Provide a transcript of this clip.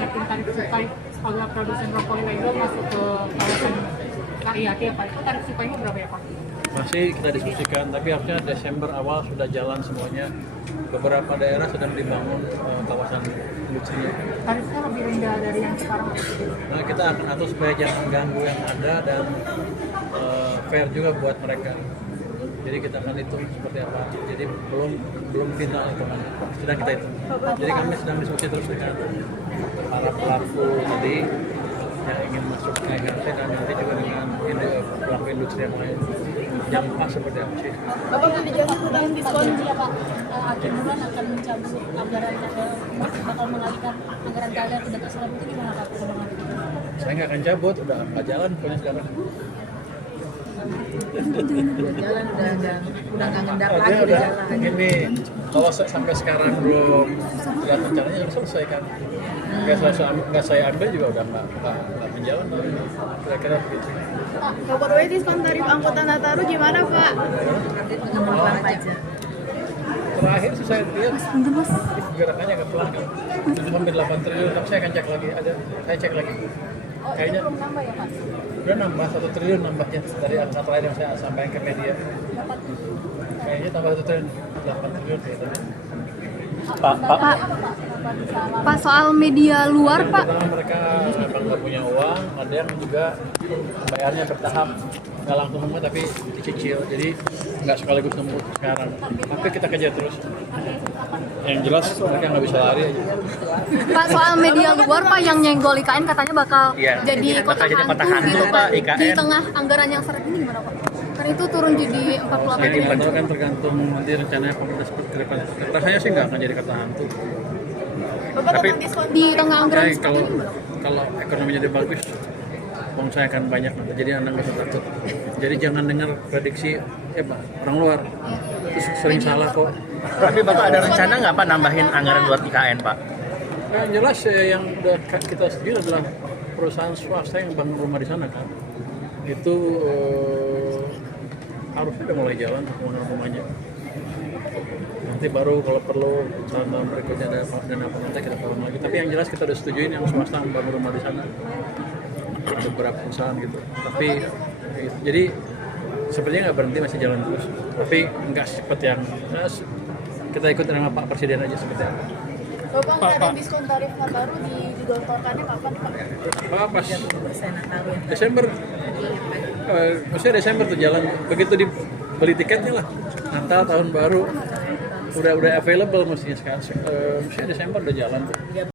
naikin tarif cukai agar produsen rokok ilegal masuk ke kawasan KIAT ya Pak. Itu tarif cukainya berapa ya Pak? Masih kita diskusikan, tapi harusnya Desember awal sudah jalan semuanya. Beberapa daerah sedang dibangun kawasan industrinya. Tarifnya lebih rendah dari yang sekarang. Nah, kita akan atur supaya jangan ganggu yang ada dan fair juga buat mereka. Jadi kita akan hitung seperti apa. Jadi belum final hitungan, sedang kita hitung. Jadi kami sedang diskusi terus dengan para pelaku tadi yang ingin masuk ke IHC dan nanti juga dengan pelaku industri yang lain yang pas seperti apa sih. Bapak mau dijelasin tentang diskon ya Pak? Akhir bulan akan mencabut anggaran bakal mengalihkan anggaran kalian ke data selam itu gimana Pak? Saya nggak akan cabut, udah nggak jalan pokoknya sekarang. Jalan udah nggak ngendap lagi Udah gini, kalau sampai sekarang belum lihat rencananya harus selesaikan. Nggak saya ambil juga udah nggak menjalan. Kira-kira begitu. Pak Purwai, diskon tarif angkutan Nataru gimana Pak? Pengembangan pajak. Terakhir sih saya lihat gerakannya agak pelan kan. Itu hampir 8 triliun, tapi saya akan cek lagi. Saya cek lagi. Kayaknya Belum nambah ya Pak? udah nambah 1 triliun nambahnya dari angka terakhir yang saya sampaikan ke media. Kayaknya tambah 1 triliun, 8 triliun kayaknya. Pak, soal media luar Pak. Pertama mereka memang nggak punya uang, ada yang juga bayarnya bertahap, nggak langsung semua tapi dicicil, jadi nggak sekaligus nemu sekarang. Tapi kita kejar terus. Yang jelas mereka nggak bisa lari aja. Pak, soal media luar Pak yang nyenggol IKN katanya bakal jadi kota hantu gitu Pak. Di tengah anggaran yang seret ini gimana Pak? Karena itu turun jadi 48 Jadi triliun. itu kan tergantung nanti rencananya pemerintah seperti ke depan. Rasanya sih nggak akan jadi kata hantu. Bapak Tapi tentang diskon Di tengah anggaran Jadi seperti kalau ini gimana? kalau ekonominya dia bagus, uang saya akan banyak nanti. Jadi anda nggak usah takut. Jadi jangan dengar prediksi Pak orang luar. Itu sering salah kok. Tapi Bapak ada rencana nggak Pak nambahin anggaran buat IKN Pak? Nah, yang jelas yang udah kita sendiri adalah perusahaan swasta yang bangun rumah di sana kan. Itu harusnya udah mulai jalan pembangunan rumahnya. Nanti baru kalau perlu tahun berikutnya ada dana apa nanti kita bangun lagi. Tapi yang jelas kita udah setujuin yang swasta membangun rumah di sana. Ada beberapa perusahaan gitu. Tapi jadi sepertinya nggak berhenti, masih jalan terus. Tapi nggak seperti yang kita ikut dengan Pak Presiden aja seperti apa. Bapak nggak ada diskon tarif Nataru digelontorkannya kapan Pak? Pak pas Persen Nataru yang Desember, maksudnya Desember tuh jalan. Begitu dibeli tiketnya lah, Natal tahun baru udah available mestinya sekarang. Maksudnya Desember udah jalan tuh. 13